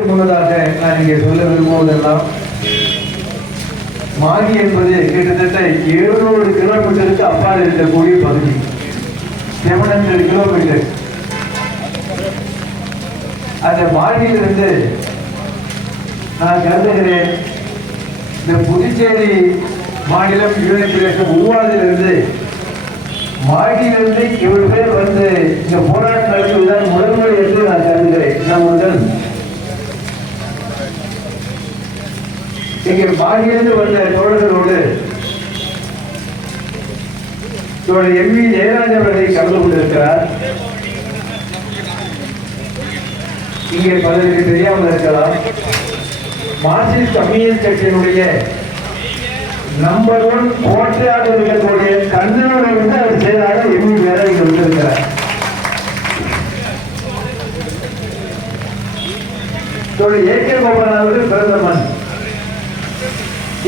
முன்னதாக நான் இங்கே சொல்ல விரும்புவதெல்லாம் மாகி என்பது கிட்டத்தட்ட எழுநூறு கிலோமீட்டருக்கு அப்பால் இருக்கக்கூடிய பகுதி. Seven hundred kilometre? அந்த மாகியிலிருந்து நான் கருதுகிறேன் இந்த புதுச்சேரி மாநிலம் யூனியன் பிரதேசம் உருவானதிலிருந்து மாகியிலிருந்து இவர்கள் பேர் வந்து இந்த போராட்டம் நடத்துவதுதான் முதன்முறை என்று நான் கருதுகிறேன் நம் முதல் இங்கே வந்த தோழர்களோடு தோழர் எம் வி ஜெயராஜ் அவர்களை கலந்து கொண்டிருக்கிறார். இங்கே பலருக்கு தெரியாமல் இருக்கலாம். மார்க்சிஸ்ட் கம்யூனிஸ்ட் கட்சியினுடைய நம்பர் ஒன் கோட்டையாக இருக்கக்கூடிய கண்ணனோட வந்து அவர் செயலாளர் எம் வி வேற இங்க வந்திருக்கிறார் தோழர் ஏ கே கோபால் அவர்கள் பிறந்த மண்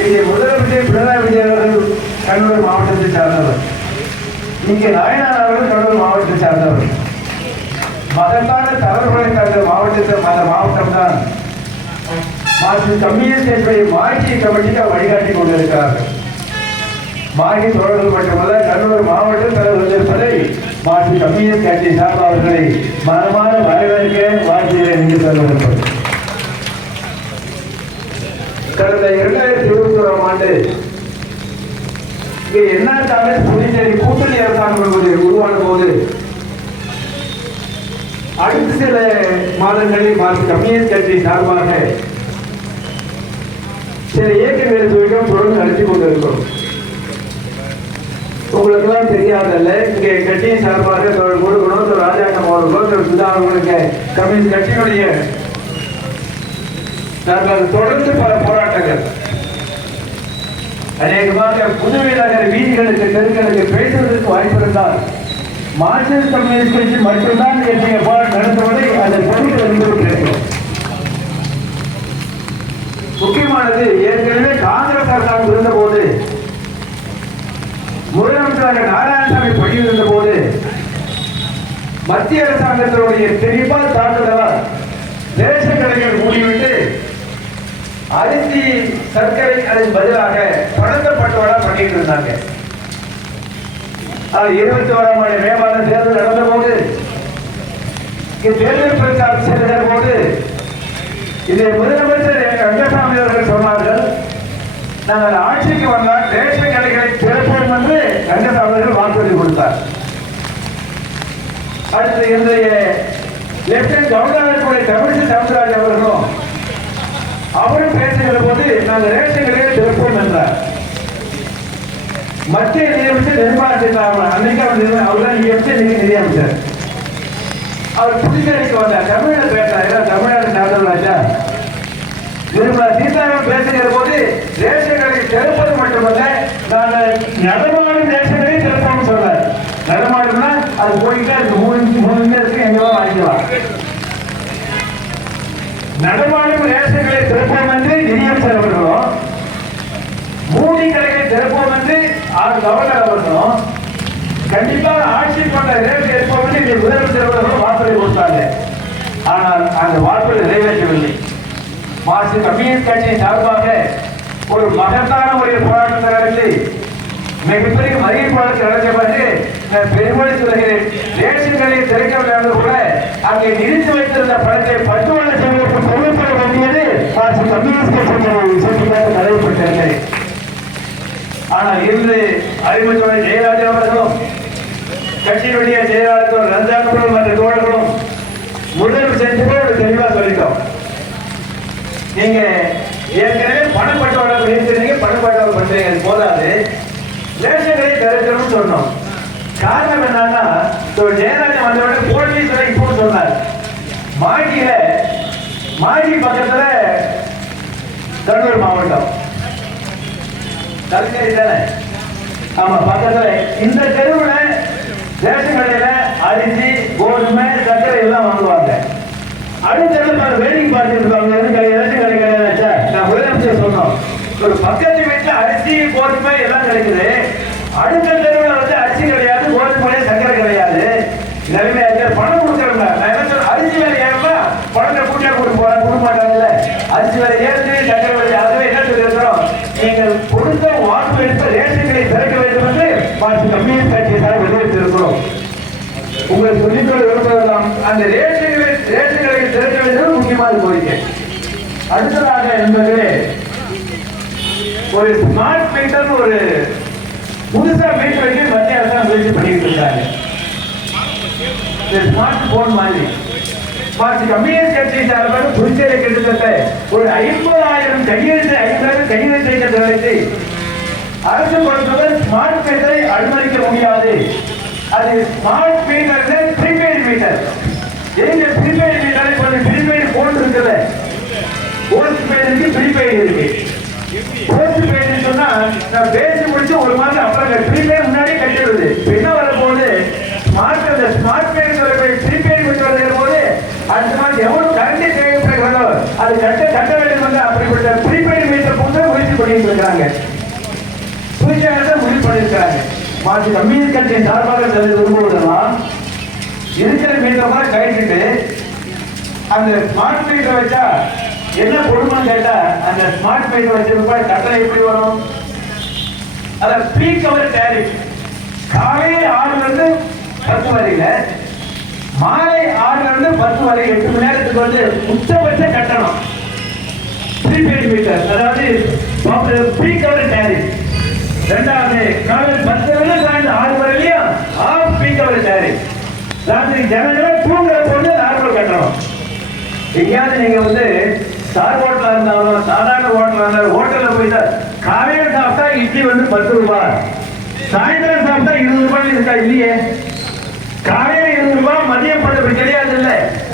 இங்கே முதலமைச்சர் பினராயி விஜயன் அவர்கள் கண்ணூர் மாவட்டத்தை சார்ந்தவர் இங்கே நாயனார் அவர்கள் கடலூர் மாவட்டத்தை சார்ந்தவர் மகத்தான தலைவர்களை தந்த மாவட்டத்தை அந்த மாவட்டம் தான் மாற்று கம்யூனிஸ்ட் கட்சியை மாற்றி கமிட்டிக்கு வழிகாட்டி கொண்டிருக்கிறார்கள். மாகி தோழர்கள் மட்டுமல்ல கடலூர் மாவட்ட தலைவர் வந்திருப்பதை மாற்று கம்யூனிஸ்ட் கட்சி சார்ந்த அவர்களை மனமான வரவேற்க வாழ்த்துகிறேன் என்று சொல்ல விரும்புகிறேன் கடந்த இரண்டாயிரத்தி இருபத்தி ஓராம் ஆண்டு இங்கே என்ன புதுச்சேரி கூட்டணி அரசாங்கம் உருவான போது அடுத்த சில மாதங்களில் மார்க்சிஸ்ட் கம்யூனிஸ்ட் கட்சி சார்பாக சில இயக்க நிறுத்துவகம் தொடர்ந்து நடத்தி கொண்டிருக்கிறோம். உங்களுக்கு எல்லாம் தெரியாதல்ல இங்கே கட்சியின் சார்பாக தோழர் கொடுக்கணும் திரு ராஜாங்கம் அவர்களோ திரு சுதா அவர்களுக்கு கம்யூனிஸ்ட் கட்சியினுடைய நாங்கள் தொடர்ந்து பல போராட்டங்கள். அநேகமாக புதுவை நகர வீதிகளுக்கு தெருக்களுக்கு பேசுவதற்கு வாய்ப்பு இருந்தால் மார்க்சிஸ்ட் கம்யூனிஸ்ட் கட்சி மட்டும்தான் என்னுடைய போராட்டம் நடத்துவதை அதை பொறுத்து வந்துவிட்டிருக்கிறோம் முக்கியமானது ஏற்கனவே காங்கிரஸ் அரசாங்கம் இருந்தபோது முதலமைச்சராக நாராயணசாமி பணியிருந்த போது மத்திய அரசாங்கத்தினுடைய தெளிவால் தாக்குதலால் ரேஷன் கடைகள் மூடிவிட்டு அரிசி சர்க்கரை அதன் பதிலாக பணத்த பண்ணிட்டு இருந்தாங்க. இருபத்தி ஓராம் ஆண்டு மே மாதம் தேர்தல் நடந்த போது தேர்தல் பிரச்சாரம் செய்த போது இதை முதலமைச்சர் ரங்கசாமி அவர்கள் சொன்னார்கள் நாங்கள் ஆட்சிக்கு வந்தால் ரேஷன் கடைகளை திறப்போம் என்று ரங்கசாமி அவர்கள் வாக்குறுதி கொடுத்தார். அடுத்து இன்றைய லெப்டினன்ட் கவர்னர் தமிழிசை சவுந்தரராஜ் அவர்கள் அவரும் பேசுகிற போது நாங்கள் ரேஷன் கடையை திறப்போம் என்றார். மத்திய நிதியமைச்சர் நிர்மலா சீதாராமன் அன்னைக்கு அவர் நிர்மலா அவர் தான் நிதியமைச்சர் இன்னைக்கு நிதியமைச்சர். அவர் புதுச்சேரிக்கு வந்தார் தமிழ்ல பேசினார் ஏன்னா தமிழ்நாடு சார்ந்தவராச்சா நிர்மலா சீதாராமன் பேசுகிற போது ரேஷன் கடை திறப்பது மட்டுமல்ல நாங்கள் நடமாடும் ரேஷன் கடை திறப்போம்னு சொன்னார். நடமாடும்னா அது போயிட்டே இருக்கு மூணு மூணு இருக்கு எங்கெல்லாம் வாங்கிக்கலாம். நடமாடும் ரேஷன் கடை திறப்போம் என்று நிதியமைச்சர் அவர்களும் மூடி கடைகளை திறப்போம் என்று ஆர் கவர்னர் அவர்களும் கண்டிப்பாக ஆட்சி கொண்ட ரேட் எடுப்போம் என்று இங்கே முதலமைச்சர் அவர்களும் வாக்குறுதி கொடுத்தாங்க ஆனால் அந்த வாக்குறுதி நிறைவேற்றவில்லை மார்க்சிஸ்ட் கம்யூனிஸ்ட் கட்சியின் சார்பாக ஒரு மகத்தான முறையில் போராட்டம் நடத்தி மிகப்பெரிய மதிய போராட்டம் நடத்திய பிறகு நான் பெருமொழி சொல்கிறேன் ரேஷன் கடையை திறக்கவில்லை கூட அங்கே நிறுத்தி வைத்திருந்த பணத்தை வருட செய்வதற்கு பொருள்பட வேண்டியது மார்க்சிஸ்ட் கம்யூனிஸ்ட் கட்சியினுடைய சுட்டிக்காட்டு நடைபெற்றிருக்கிறேன் ஆனால் இன்று அறிமுகத்தோட ஜெயராஜா அவர்களும் கட்சியினுடைய செயலாளர் ரஞ்சாக்களும் மற்ற தோழர்களும் முதல் சென்று நீங்க ஏற்கனவே பணப்பட்டோட பண்ணிருக்கிறீங்க பணப்பட்டோட பண்றீங்க அது போதாது. ரேஷன் கடை சொன்னோம். காரணம் என்னன்னா இப்போ ஜெயராஜன் வந்தவொடனே போலீஸ் இப்போ சொன்னார். மாடியில மாகி பக்கத்துல தருமபுரி மாவட்டம். கல்கரி தானே? ஆமா பக்கத்துல. இந்த தெருவுல ரேஷன் கடையில அரிசி கோதுமை சர்க்கரை எல்லாம் வாங்குவாங்க. அடுத்த பாரு வேடிக்கை பார்த்துட்டு உங்களுக்கு துணிக்கொள் விரும்பலாம் அந்த ரேட்டுகளை ரேட்டுகளை திறக்க வேண்டும் முக்கியமான கோரிக்கை அடுத்ததாக என்பது ஒரு ஸ்மார்ட் மீட்டர் ஒரு புதுசா மீட்டர் வைக்க மத்திய அரசாங்கம் முயற்சி பண்ணிட்டு இருக்காங்க. ஸ்மார்ட் போன் மாதிரி. மாற்று கம்யூனிஸ்ட் கட்சி சார்பாக புதுச்சேரி கிட்டத்தட்ட ஒரு ஐம்பதாயிரம் கையெழுத்து ஐம்பதாயிரம் கையெழுத்து திட்டத்தை அரசு கொடுத்தவர் ஸ்மார்ட் மீட்டரை அனுமதிக்க முடியாது. அது ஸ்மார்ட் மீட்டர் ப்ரீபெய்ட் மீட்டர் எங்க ப்ரீபெய்ட் மீட்டர் இப்ப ப்ரீபெய்ட் போன் இருக்குல்ல போஸ்ட் பெய்டு இருக்கு ப்ரீபெய்டு இருக்கு. போஸ்ட் சொன்னா நான் பேசி முடிச்சு ஒரு மாதம் அப்புறம் ப்ரீபெய்ட் முன்னாடி கட்டிடுது இப்ப என்ன வரப்போகுது ஸ்மார்ட் அந்த ஸ்மார்ட் பெய்டு ப்ரீபெய்ட் மீட்டர் வருகிற போது அடுத்த மாதம் எவ்வளவு கரண்ட் தேவைப்படுகிறதோ அது கட்ட கட்ட வேண்டும் என்று அப்படிப்பட்ட ப்ரீபெய்ட் மீட்டர் கொண்டு முயற்சி பண்ணிட்டு இருக்காங்க புதுச்சாரத்தை முடிவு பண்ணியிருக்காங்க மாற்று கம்யூனிஸ்ட் கட்சியின் சார்பாக செல்ல விரும்புவதெல்லாம் இருக்கிற மீட்டர் கழிச்சுட்டு அந்த ஸ்மார்ட் மீட்டர் வச்சா என்ன கொடுமைன்னு கேட்டா அந்த ஸ்மார்ட் மீட்டர் வச்சிருப்பா கட்டணம் எப்படி வரும்? அத பீக் அவர் டேரிஃப் காலை ஆறுல இருந்து பத்து வரையில மாலை ஆறுல இருந்து பத்து வரை எட்டு மணி நேரத்துக்கு வந்து உச்சபட்ச கட்டணம். ப்ரீபெய்ட் மீட்டர் அதாவது பீக் அவர் டேரிஃப் ரெண்டாவது காலையில் பத்து இருந்து சாயந்தரம் ஆறு வரையிலையும் ஆஃப் பீக் அவர் சாரி ராத்திரி ஜனங்களும் தூங்குற போது நார்மல் கட்டணும் எங்கேயாவது நீங்க வந்து ஸ்டார் ஹோட்டலா இருந்தாலும் சாதாரண ஹோட்டலா இருந்தாலும் ஹோட்டல்ல போயிட்டா காலையில சாப்பிட்டா இட்லி வந்து பத்து ரூபாய் சாயந்தரம் சாப்பிட்டா இருபது ரூபாய் இருக்கா இல்லையே? காலையில இருபது ரூபாய் மதியம் பத்து கிடையாது இல்ல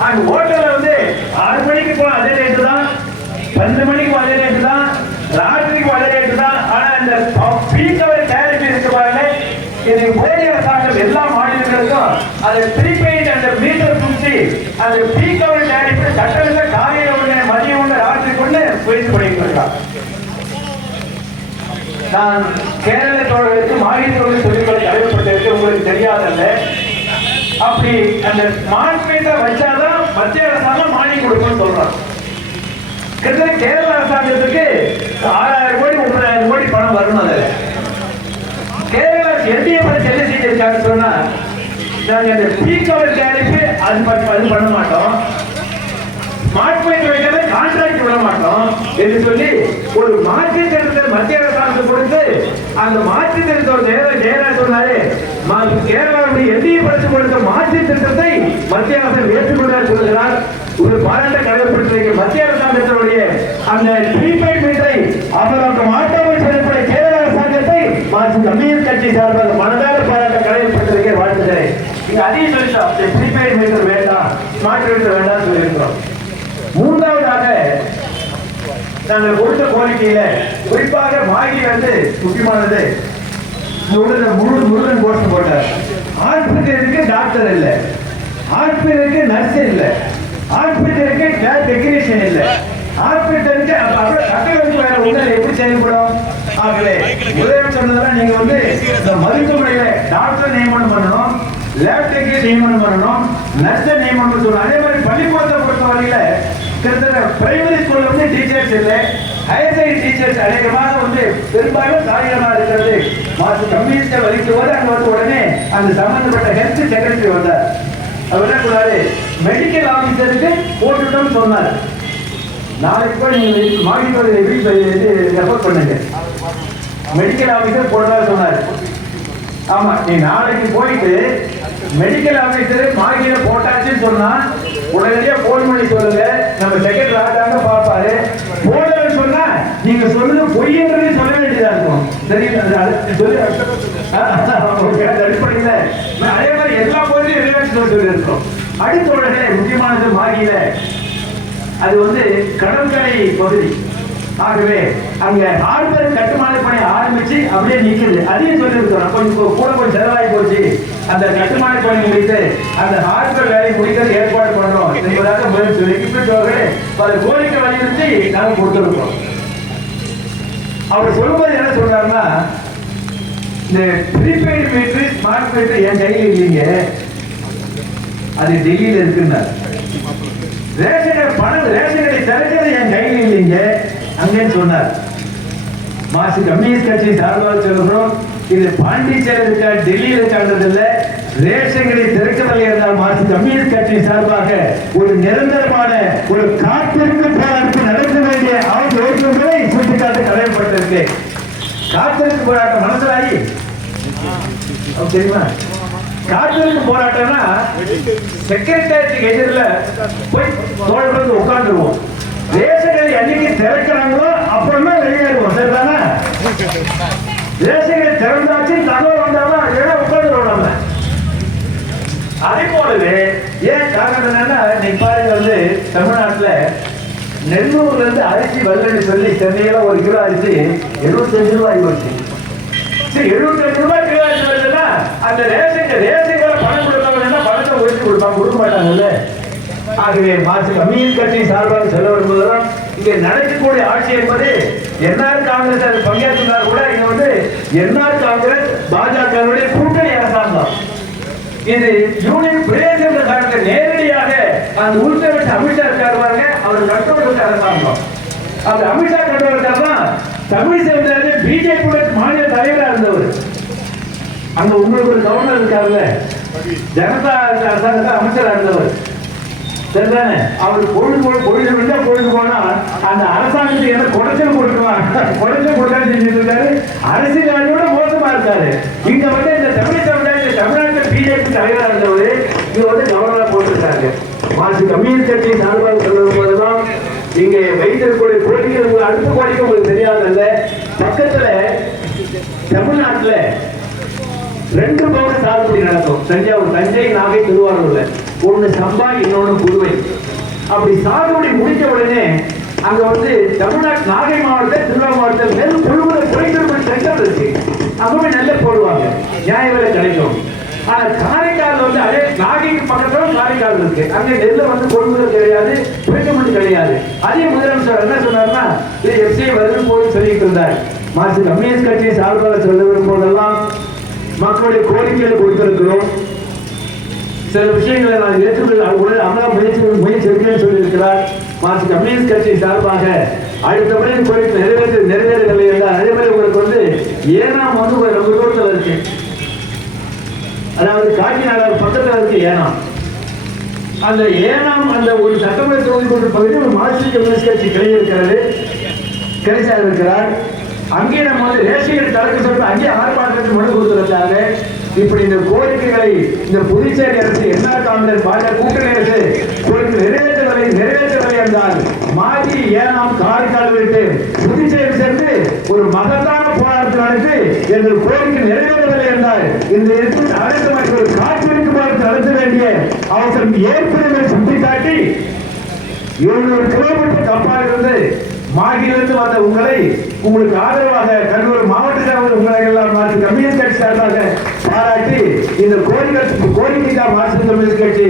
அந்த ஹோட்டல்ல வந்து ஆறு மணிக்கு போன அதே ரேட்டு தான் பன்னெண்டு மணிக்கு அதே ரேட்டு தான் ராத்திரிக்கு அதே ரேட்டு தான் ஆனா இந்த பீக் அவர் டேரிஃப் இருக்கு பாருங்க இது மோடி அரசாங்கம் எல்லா மாநிலங்களுக்கும் அதை ப்ரீபெய்ட் அந்த மீட்டர் சுற்றி அந்த பீக் அவர் டேரிஃப் கட்டணத்தை காலையில ஒண்ணு மதியம் ஒண்ணு ராத்திரி கொண்டு முயற்சி பண்ணிட்டு இருக்கான் நான் கேரள தோழர்களுக்கு மாநிலத்தோடு தொழில்களை தலைவப்பட்டிருக்கு உங்களுக்கு தெரியாதல்ல அப்படி அந்த ஸ்மார்ட் மீட்டர் வச்சாதான் மத்திய அரசாங்கம் மானியம் கொடுக்கும்னு சொல்றாங்க. கிட்டத்தட்ட கேரள அரசாங்கத்துக்கு ஆறாயிரம் கோடி முப்பதாயிரம் கோடி பணம் வரணும் அதில். கேரளா என்டிஏ பத்தி என்ன செஞ்சிருக்காங்க சொன்னா நாங்க அந்த பீக் தயாரிப்பு அது பண்ண அது பண்ண மாட்டோம். ஸ்மார்ட் பாயிண்ட் வைக்கிறத கான்ட்ராக்ட் விட மாட்டோம் என்று சொல்லி ஒரு மாற்று திட்டத்தை மத்திய அரசாங்கத்தை கொடுத்து அந்த மாற்று திட்டத்தை ஒரு ஜெயலலிதா ஜெயலலிதா சொன்னாரு கேரளாவுடைய என்டிஏ படுத்தி கொடுத்த மாற்று திட்டத்தை மத்திய அரசு ஏற்றுக்கொண்டார் சொல்கிறார் ஒரு பாராட்ட கடைபிடித்திருக்க மத்திய அரசாங்கத்தினுடைய அந்த ப்ரீபெய்ட் மீட்டரை அவருக்கு மாற்றாமல் செய்யக்கூடிய கேரள அரசாங்கத்தை மாற்று கம்யூனிஸ்ட் கட்சி சார்பாக மனதார பாராட்ட கடைபிடித்திருக்க வாழ்த்துகிறேன் இங்க அதையும் சொல்லிட்டோம் ப்ரீபெய்ட் மீட்டர் வேண்டாம் ஸ்மார்ட் மீட்டர் வேண்டாம் சொல்லியிருக்கிறோம். மூன்றாவதாக நாங்கள் கொடுத்த கோரிக்கையில குறிப்பாக மாகி வந்து முக்கியமானது. இங்க உள்ள முருகன் முருகன் கோஷம் போட்டார். ஆஸ்பத்திரிக்கு டாக்டர் இல்லை. ஆஸ்பத்திரிக்கு நர்ஸ் இல்லை. ஆஸ்பத்திரிக்கு டெக்னீஷியன் இல்லை. ஆஸ்பத்திரிக்கு கட்டளை வேற உடல் எப்படி செயல்படும்? ஆகவே உதயம் சொன்னதெல்லாம் நீங்க வந்து இந்த மருத்துவமனையில டாக்டர் நியமனம் பண்ணணும். லேப் நியமனம் பண்ணணும் நர்ஸ நியமனம் பண்ணணும் அதே மாதிரி பள்ளிக்கூடத்தை பொறுத்தவரையில கிட்டத்தட்ட பிரைமரி ஸ்கூல்ல வந்து டீச்சர்ஸ் இல்லை. ஹையர் செகண்டரி டீச்சர்ஸ் அநேகமாக வந்து பெரும்பாலும் தாயகமாக இருக்கிறது. மாசு கம்யூனிஸ்ட வலிக்கும் போது அங்கே வந்து உடனே அந்த சம்பந்தப்பட்ட ஹெல்த் செக்ரட்டரி வந்தார். அவர் என்ன சொன்னாரு? மெடிக்கல் ஆபீசருக்கு போட்டுட்டோம்னு சொன்னார். நாளைக்கு போய் நீங்க மாடிக்கோட ரெஃபர் பண்ணுங்க. மெடிக்கல் ஆபீசர் போடுறதா சொன்னார். ஆமா நீ நாளைக்கு போயிட்டு மெடிக்கல் ஆபீசர் மாகில போட்டாச்சுன்னு சொன்னா உடனடியா போன் பண்ணி சொல்லுங்க. நம்ம செகண்ட் ராஜாங்க பார்ப்பாரு. போடலன்னு சொன்னா நீங்க சொல்லுங்க பொய்யன்றதே சொல்ல வேண்டியதா இருக்கும். சரி அடுத்து சொல்லி. ஓகே, அதே மாதிரி எல்லா பொருளையும் ரிலாக்ஸ் சொல்லி அடுத்த உடனே முக்கியமானது மாகில அது வந்து கடற்கரை பகுதி. ஆகவே அங்க ஹார்பர் கட்டுமான பணி ஆரம்பிச்சு அப்படியே நிக்குது. அதையும் சொல்லியிருக்கிறோம் கொஞ்சம் கூட கொஞ்சம் செலவாகி போச்சு. அந்த கட்டுமான பணி முடித்து அந்த ஹார்பர் வேலையை முடிக்கிறது ஏற்பாடு பண்றோம் என்பதாக முதல் சொல்லி. இப்படி பல கோரிக்கை வலியுறுத்தி நாங்கள் கொடுத்துருக்கோம். அவர் சொல்லும்போது என்ன சொல்றாருன்னா இந்த ப்ரீபெய்டு மீட்டர் ஸ்மார்ட் மீட்டர் என் கையில் இல்லைங்க. அது டெல்லியில் இருக்குன்னாரு. ரேஷன் கடை பணம் ரேஷன் கடை திறக்கிறது என் கையில் இல்லைங்க. அங்கே சொன்னார். மாசு கம்யூனிஸ்ட் கட்சி சார்பாக சொல்கிறோம் இது பாண்டிச்சேரி இருக்கா டெல்லியில் இருக்கான்றது இல்ல ரேஷன்களை திறக்கவில்லை என்றால் மார்க்சிஸ்ட் கம்யூனிஸ்ட் கட்சி சார்பாக ஒரு நிரந்தரமான ஒரு காத்திருப்பு போராட்டம் நடத்த வேண்டிய அவசியம் என்பதை சுட்டிக்காட்ட கடமைப்பட்டிருக்கு காத்திருப்பு போராட்டம் மனசிலாயி. தெரியுமா? காத்திருப்பு போராட்டம்னா செக்ரட்டேரியட் எதிரில் போய் தோழர் உட்காந்துருவோம் ரேஷன்களை என்னைக்கு திறக்கிறாங்களோ அப்புறமா வெளியேறுவோம் சரிதானே ரேஷன்களை திறந்தாச்சு தகவல் வந்தாலும் ஏன்னா உட்காந்துருவோம் நம்ம அதே போலவே ஏன் காரணம் என்னன்னா நீ பாருங்க வந்து தமிழ்நாட்டில் நெல்லூர்ல இருந்து அரிசி வல்லன்னு சொல்லி சென்னையில ஒரு கிலோ அரிசி எழுபத்தஞ்சு ரூபாய் போச்சு. சரி எழுபத்தஞ்சு ரூபாய் கிலோ அரிசி வருதுன்னா அந்த ரேஷன் ரேஷன் பணம் கொடுத்தவங்க பணத்தை ஒழிச்சு கொடுப்பாங்க? கொடுக்க மாட்டாங்கல்ல. ஆகவே மார்க்சிஸ்ட் கம்யூனிஸ்ட் கட்சி சார்பாக சொல்ல வரும்போதெல்லாம் இங்கே நடக்கக்கூடிய ஆட்சி என்பது என்ஆர் காங்கிரஸ் அதில் பங்கேற்றிருந்தால் கூட இங்க வந்து என்ஆர் காங்கிரஸ் பாஜகவுடைய கூட்டணி அரசாங்கம். இது யூனியன் பிரதேச என்ற காரணத்தை நேரடியாக அந்த உள்துறை அமித்ஷா இருக்காரு பாருங்க அவர் கட்டுப்படுத்த அரசாங்கம். அந்த அமித்ஷா கட்டுவதற்காக தான் தமிழ் சேர்ந்த பிஜேபி மாநில தலைவராக இருந்தவர். அங்க உங்களுக்கு ஒரு கவர்னர் இருக்காருல்ல? ஜனதா அரசாங்கத்தை அமைச்சராக இருந்தவர். சரிதானே? அவர் பொழுது போய் பொழுது விட்டா பொழுது போனா அந்த அரசாங்கத்துக்கு என்ன குறைச்சல் கொடுக்குவாங்க குறைச்சல் கொடுக்காது செஞ்சுட்டு இருக்காரு. அரசியல்வாதியோட மோசமா இருக்காரு. இங்க வந்து இந்த தமிழ் சமுதாயம் தமிழ்நாட்டில் பிஜேபி தலைவராக இருந்தவர் இங்க வந்து கவர்னரா போட்டிருக்காங்க மாசு கம்யூனிஸ்ட் கட்சி சார்பாக சொல்லும் போதுதான் இங்க வைத்திருக்கக்கூடிய போட்டிகள் உங்களுக்கு அடுத்த போட்டிக்கு உங்களுக்கு தெரியாதல்ல. பக்கத்துல தமிழ்நாட்டுல ரெண்டு பக்கம் சாகுபடி தஞ்சாவூர் தஞ்சை நாகை திருவாரூர்ல. ஒண்ணு சம்பா இன்னொன்னு புதுவை அப்படி சாகுபடி முடிஞ்ச உடனே அங்க வந்து தமிழ்நாட்டு நாகை மாவட்டத்தில் திருவாரூர் மாவட்டத்தில் நெல் கொள்முதல் குறைந்தபட்ச சென்டர் இருக்கு. அங்கே போய் நெல்லை போடுவாங்க. நியாய விலை கிடைக்கும். ஆனா காரைக்கால் வந்து அதே நாகைக்கு பக்கத்துல காரைக்கால் இருக்கு. அங்க நெல்ல வந்து கொள்முதல் கிடையாது குறைந்தபட்சம் கிடையாது. அதே முதலமைச்சர் என்ன சொன்னார்னா இது எஃப்சிஐ வருது போய் சொல்லிட்டு இருந்தார். மாசு கம்யூனிஸ்ட் கட்சியை சார்பாக சொல்ல வரும்போதெல்லாம் மக்களுடைய கோரிக்கைகளை கொடுத்திருக்கிறோம். சில விஷயங்களை நான் ஏற்றுக்கொள்ள உடல் அமலா முயற்சி முயற்சி இருக்கிறேன்னு சொல்லியிருக்கிறார். மார்க்சிஸ்ட் கம்யூனிஸ்ட் கட்சி சார்பாக அடுத்த முறை கோரிக்கை நிறைவேற்ற நிறைவேறவில்லை என்றால் அதே மாதிரி உங்களுக்கு வந்து ஏனாம் வந்து ரொம்ப தூரத்தில் இருக்கு. அதாவது காக்கிநாடா பக்கத்தில் இருக்கு ஏனாம். அந்த ஏனாம் அந்த ஒரு சட்டமன்ற தொகுதி கொண்ட பகுதியில் ஒரு மார்க்சிஸ்ட் கம்யூனிஸ்ட் கட்சி கிளை இருக்கிறது கிளைசார் இருக்கிறார். அங்கே நம்ம வந்து ரேஷன் தடுக்க சொல்லிட்டு அங்கே ஆர்ப்பாட்டத்துக்கு மனு கொடுத்துருந்தாங்க இப்படி இந்த கோரிக்கைகளை இந்த புதுச்சேரி அரசு என்ன காங்கிரஸ் பாஜக கூட்டணி அரசு கோரிக்கை நிறைவேற்றவில்லை நிறைவேற்றவில்லை என்றால் மாஜி ஏனாம் காரைக்கால் விட்டு புதுச்சேரி சென்று ஒரு மகத்தான போராட்டம் நடத்தி எங்கள் கோரிக்கை நிறைவேறவில்லை என்றால் இந்த இடத்தில் அரசு மக்கள் காட்சியளிக்கும் போராட்டம் நடத்த வேண்டிய அவசரம் ஏற்படுவதை சுட்டிக்காட்டி எழுநூறு கிலோமீட்டர் கப்பால் இருந்து மாகிலிருந்து வந்த உங்களை உங்களுக்கு ஆதரவாக கடலூர் மாவட்டத்தில் உங்களை எல்லாம் மாற்று கம்யூனிஸ்ட் கட்சி சார்பாக பாராட்டி இந்த கோரிக்கை கோரிக்கைக்கா மாற்று கம்யூனிஸ்ட் கட்சி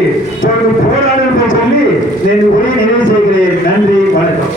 போராடும் சொல்லி நான் உரையை நிறைவு செய்கிறேன். நன்றி வணக்கம்.